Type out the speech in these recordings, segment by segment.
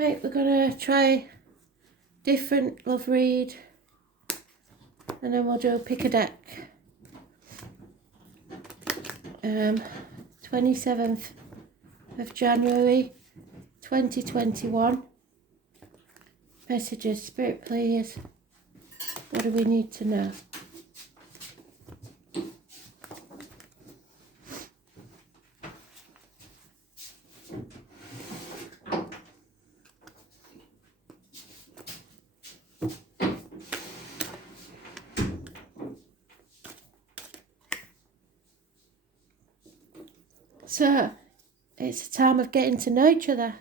Right, we're going to try different love read, and then we'll do pick a deck. 27th of January 2021. Messages, Spirit please. What do we need to know? So, it's a time of getting to know each other.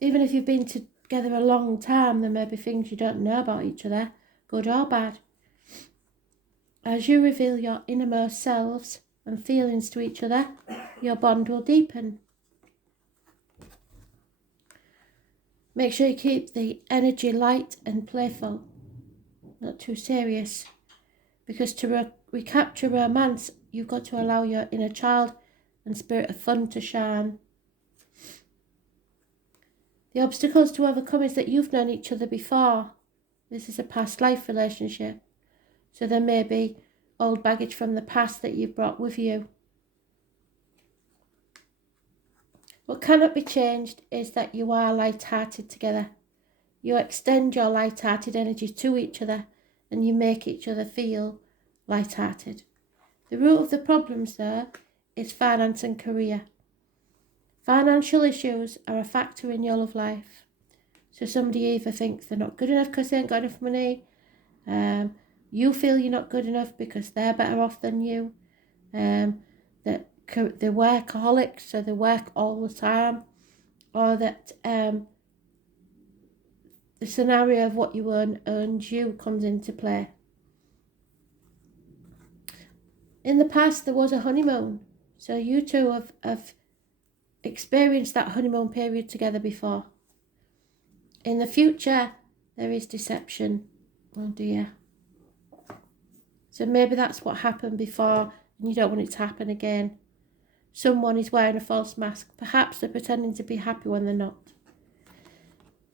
Even if you've been together a long time, there may be things you don't know about each other, good or bad. As you reveal your innermost selves and feelings to each other, your bond will deepen. Make sure you keep the energy light and playful, not too serious, because to recapture romance, you've got to allow your inner child and spirit of fun to shine. The obstacles to overcome is that you've known each other before. This is a past life relationship, so there may be old baggage from the past that you've brought with you. What cannot be changed is that you are light-hearted together. You extend your light-hearted energy to each other and you make each other feel light-hearted. The root of the problems, though, is finance and career. Financial issues are a factor in your love life. So somebody either thinks they're not good enough because they ain't got enough money. You feel you're not good enough because they're better off than you. That they're workaholics, so they work all the time. Or that the scenario of what you earn earns you comes into play. In the past, there was a honeymoon. So you two have experienced that honeymoon period together before. In the future, there is deception. Oh dear. So maybe that's what happened before and you don't want it to happen again. Someone is wearing a false mask. Perhaps they're pretending to be happy when they're not.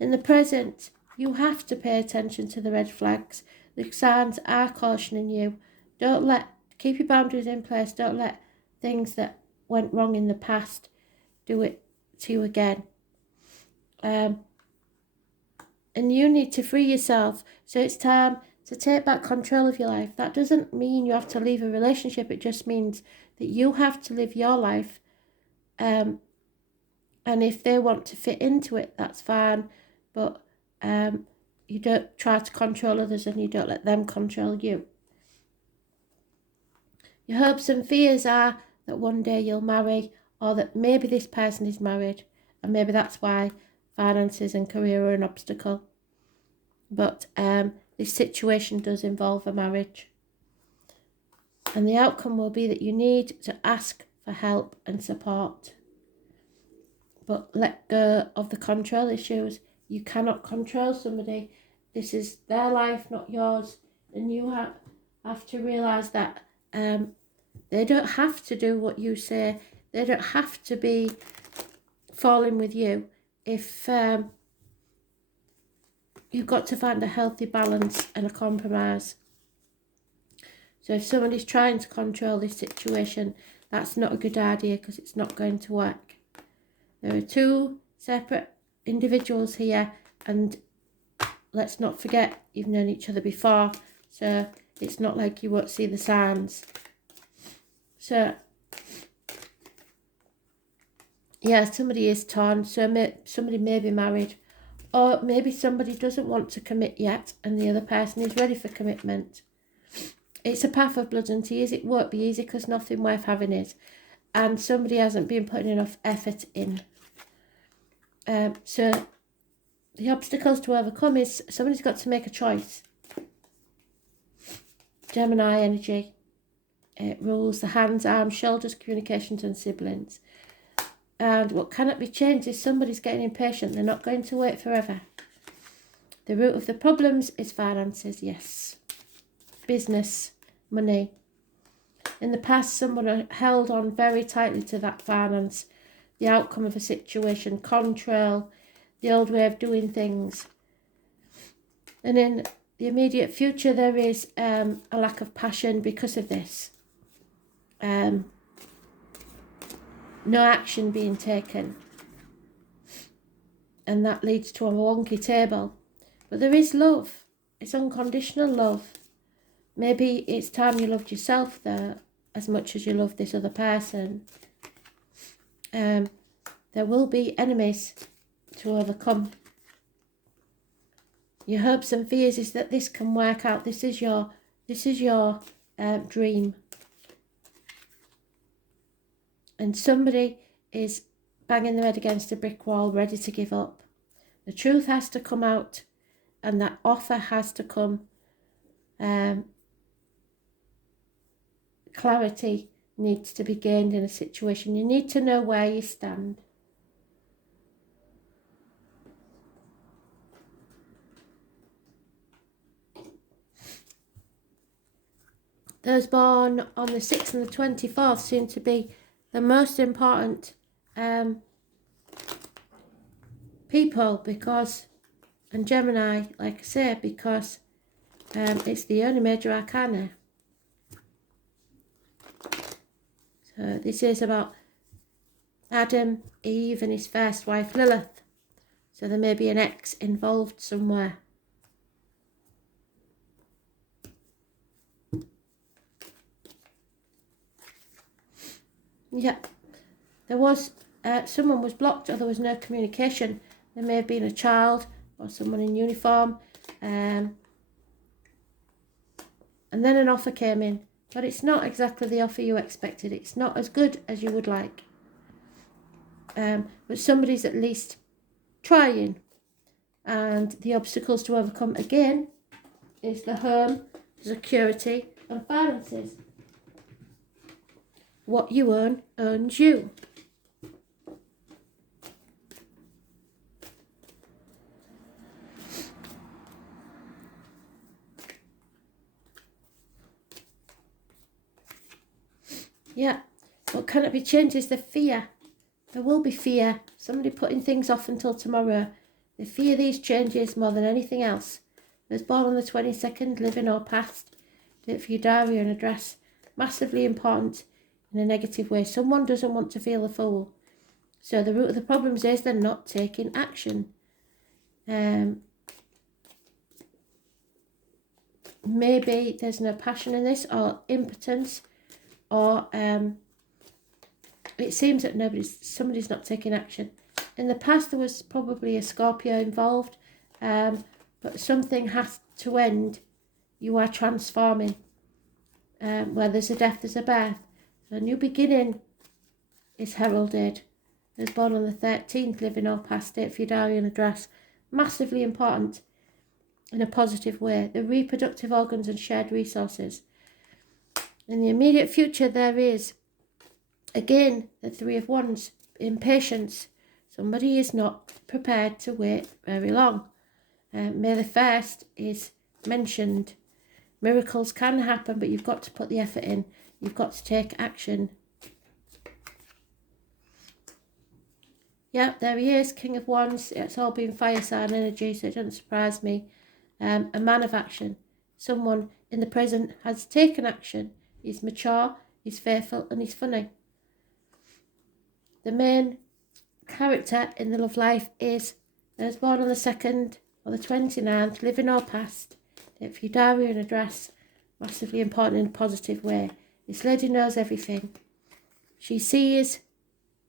In the present, you have to pay attention to the red flags. The signs are cautioning you. Keep your boundaries in place. Don't let things that went wrong in the past do it to you again. And you need to free yourself. So it's time to take back control of your life. That doesn't mean you have to leave a relationship. It just means that you have to live your life. And if they want to fit into it, that's fine. But you don't try to control others and you don't let them control you. Your hopes and fears are that one day you'll marry, or that maybe this person is married, and maybe that's why finances and career are an obstacle. But this situation does involve a marriage. And the outcome will be that you need to ask for help and support. But let go of the control issues. You cannot control somebody. This is their life, not yours. And you have to realise that they don't have to do what you say. They don't have to be falling with you. If you've got to find a healthy balance and a compromise. So if somebody's trying to control this situation, that's not a good idea because it's not going to work. There are two separate individuals here, and let's not forget you've known each other before, so it's not like you won't see the signs. So yeah, somebody is torn, so somebody may be married, or maybe somebody doesn't want to commit yet and the other person is ready for commitment. It's a path of blood and tears. It won't be easy because nothing worth having is, and somebody hasn't been putting enough effort in. So the obstacles to overcome is somebody's got to make a choice. Gemini energy. It rules the hands, arms, shoulders, communications and siblings. And what cannot be changed is somebody's getting impatient. They're not going to wait forever. The root of the problems is finances, yes. Business, money. In the past, someone held on very tightly to that finance. The outcome of a situation, control. the old way of doing things. And in the immediate future, there is a lack of passion because of this. No action being taken. And that leads to a wonky table. But there is love. It's unconditional love. Maybe it's time you loved yourself there as much as you love this other person. There will be enemies to overcome. Your hopes and fears is that this can work out. This is your dream. And somebody is banging their head against a brick wall, ready to give up. The truth has to come out, and that offer has to come. Clarity needs to be gained in a situation. You need to know where you stand. Those born on the 6th and the 24th seem to be the most important people, because, and Gemini, like I say, because it's the only major arcana. So this is about Adam, Eve and his first wife Lilith. So there may be an ex involved somewhere. Yeah, there was, someone was blocked, or there was no communication. There may have been a child or someone in uniform. And then an offer came in. But it's not exactly the offer you expected. It's not as good as you would like. But somebody's at least trying. And the obstacles to overcome, again, is the home, security and finances. What you own owns you. Yeah, what cannot be changed is the fear. There will be fear. Somebody putting things off until tomorrow. They fear these changes more than anything else. Those born on the 22nd, living or past. Do it for your diary and address. Massively important in a negative way. Someone doesn't want to feel a fool. So the root of the problems is they're not taking action. Maybe there's no passion in this, or impotence, or it seems that somebody's not taking action. In the past, there was probably a Scorpio involved, but something has to end. You are transforming. Where there's a death, there's a birth. So a new beginning is heralded. Those born on the 13th, living or past, date for your diary and address. Massively important in a positive way. The reproductive organs and shared resources. In the immediate future, there is, again, the Three of Wands, impatience. Somebody is not prepared to wait very long. May the 1st is mentioned. Miracles can happen, but you've got to put the effort in. You've got to take action. Yep, there he is, King of Wands. It's all been fire sign energy, so it doesn't surprise me. A man of action. Someone in the present has taken action. He's mature, he's faithful, and he's funny. The main character in the love life is those born on the 2nd or the 29th, living or past. Date for your diary and address. Massively important in a positive way. This lady knows everything. She sees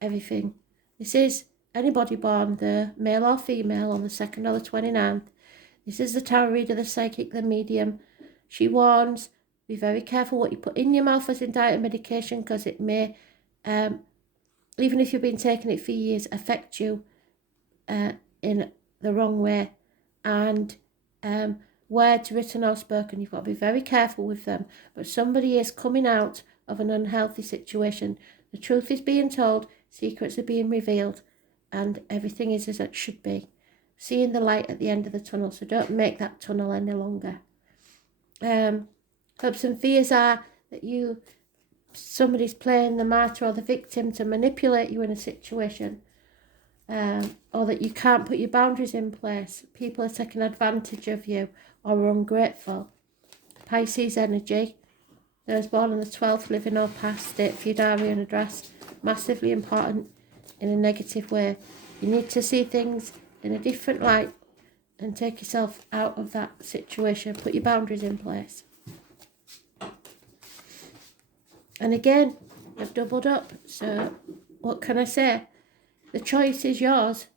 everything. This is anybody born there, male or female, on the 2nd or the 29th. This is the tarot reader, the psychic, the medium. She warns, be very careful what you put in your mouth as in diet and medication, because it may, even if you've been taking it for years, affect you in the wrong way. And words written or spoken, you've got to be very careful with them. But somebody is coming out of an unhealthy situation. The truth is being told, secrets are being revealed, and everything is as it should be. Seeing the light at the end of the tunnel, so don't make that tunnel any longer. Hopes and fears are that somebody's playing the martyr or the victim to manipulate you in a situation, or or that you can't put your boundaries in place. People are taking advantage of you or are ungrateful. Pisces energy. Those born on the 12th, living or past, state for your diary and address. Massively important in a negative way. You need to see things in a different light and take yourself out of that situation. Put your boundaries in place. And again, I've doubled up. So what can I say? The choice is yours.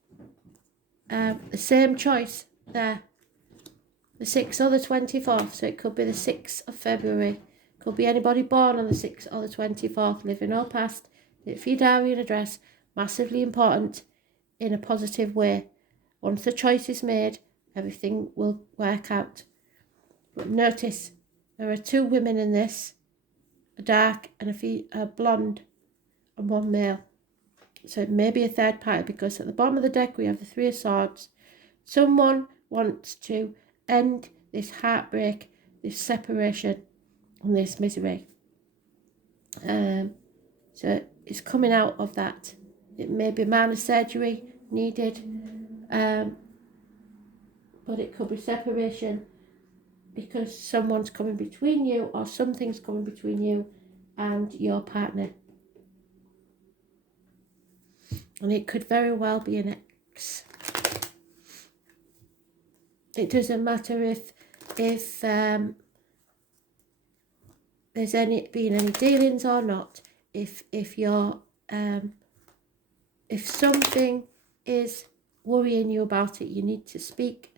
The same choice there. The 6th or the 24th. So it could be the 6th of February. Could be anybody born on the 6th or the 24th, living or past. For your diary and address, massively important in a positive way. Once the choice is made, everything will work out. But notice, there are 2 women in this, a dark and a blonde, and 1 male. So it may be a third party, because at the bottom of the deck we have the 3 of Swords. Someone wants to end this heartbreak, this separation, and this misery. So it's coming out of that. It may be minor surgery needed, but it could be separation because someone's coming between you, or something's coming between you and your partner. And it could very well be an ex. It doesn't matter if there's been any dealings or not. If you're if something is worrying you about it, you need to speak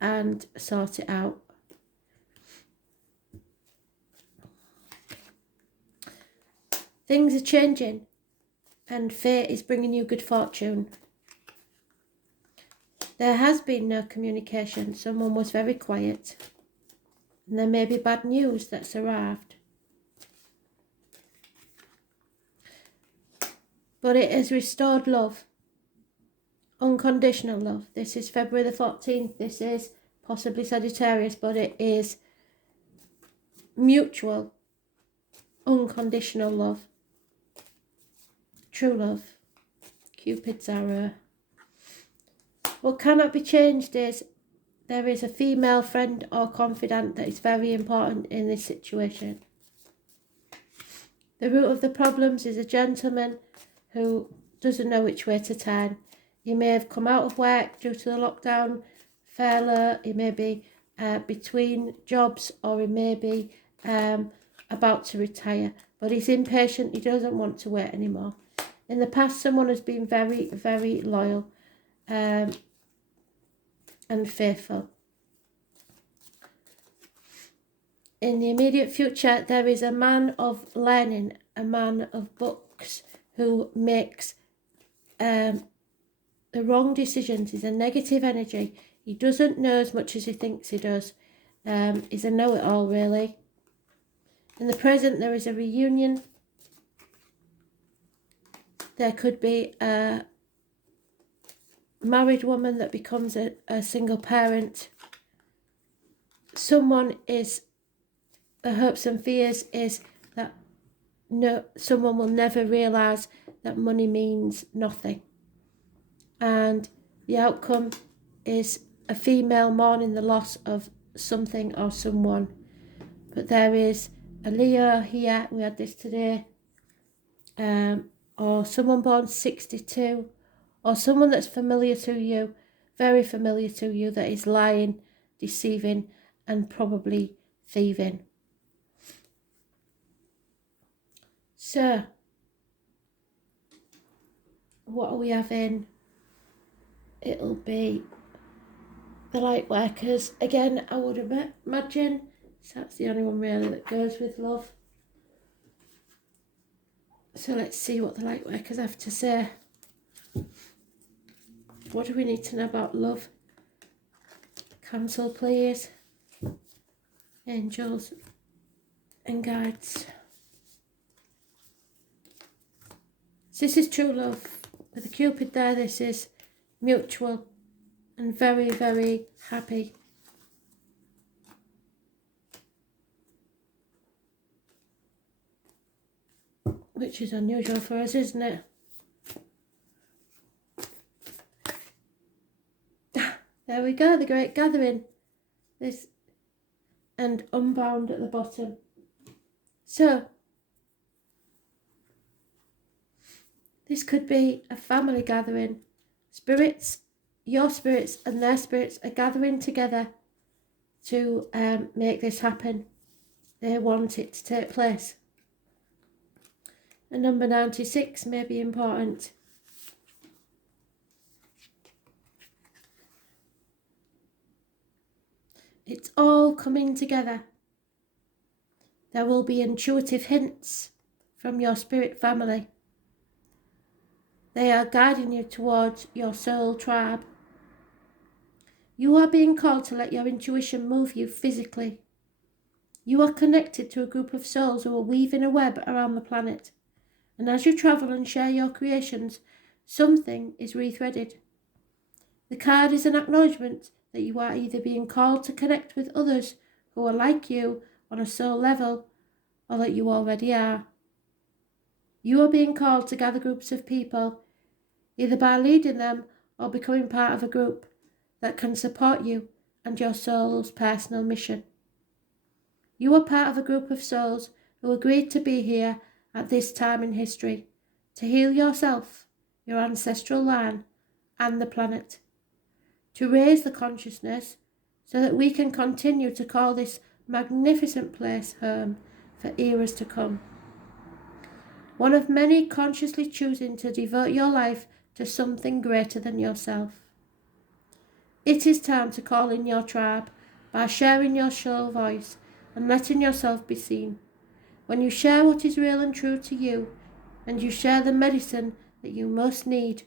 and sort it out. Things are changing and fate is bringing you good fortune. There has been no communication. Someone was very quiet. And there may be bad news that's arrived. But it has restored love. Unconditional love. This is February the 14th. This is possibly Sagittarius, but it is mutual, unconditional love. True love. Cupid's arrow. What cannot be changed is there is a female friend or confidant that is very important in this situation. The root of the problems is a gentleman who doesn't know which way to turn. He may have come out of work due to the lockdown, furlough, he may be between jobs, or he may be about to retire. But he's impatient, he doesn't want to wait anymore. In the past, someone has been very, very loyal and faithful. In the immediate future, there is a man of learning, a man of books, who makes the wrong decisions. He's a negative energy. He doesn't know as much as he thinks he does. He's a know-it-all, really. In the present, there is a reunion. There could be a married woman that becomes a single parent. Someone is, the hopes and fears is that someone will never realise that money means nothing. And the outcome is a female mourning the loss of something or someone. But there is a Leo here, we had this today, or someone born 62, or someone that's familiar to you, very familiar to you, that is lying, deceiving, and probably thieving. So, what are we having? It'll be the light workers. Again, I would imagine, so that's the only one really that goes with love. So let's see what the light workers have to say. What do we need to know about love? Cancel, please. Angels and guides. So this is true love. With the Cupid there, this is mutual and very, very happy. Which is unusual for us, isn't it? There we go, the Great Gathering. This and Unbound at the bottom. So, this could be a family gathering. Spirits, your spirits and their spirits are gathering together to make this happen. They want it to take place. And number 96 may be important. It's all coming together. There will be intuitive hints from your spirit family. They are guiding you towards your soul tribe. You are being called to let your intuition move you physically. You are connected to a group of souls who are weaving a web around the planet. And as you travel and share your creations, something is rethreaded. The card is an acknowledgement that you are either being called to connect with others who are like you on a soul level, or that you already are. You are being called to gather groups of people, either by leading them or becoming part of a group that can support you and your soul's personal mission. You are part of a group of souls who agreed to be here at this time in history to heal yourself, your ancestral line, and the planet, to raise the consciousness so that we can continue to call this magnificent place home for eras to come. One of many consciously choosing to devote your life to something greater than yourself. It is time to call in your tribe by sharing your soul voice and letting yourself be seen. When you share what is real and true to you, and you share the medicine that you most need,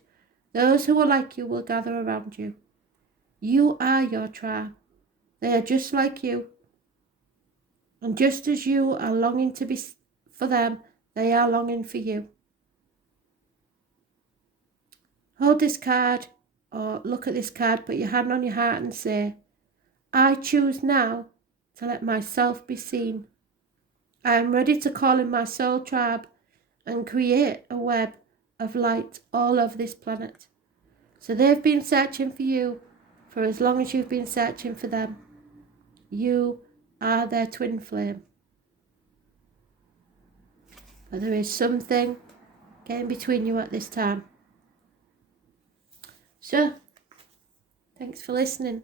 those who are like you will gather around you. You are your tribe. They are just like you. And just as you are longing to be for them, they are longing for you. Hold this card, or look at this card, put your hand on your heart and say, I choose now to let myself be seen. I am ready to call in my soul tribe and create a web of light all over this planet. So they've been searching for you for as long as you've been searching for them. You are their twin flame. But there is something getting between you at this time. So, thanks for listening.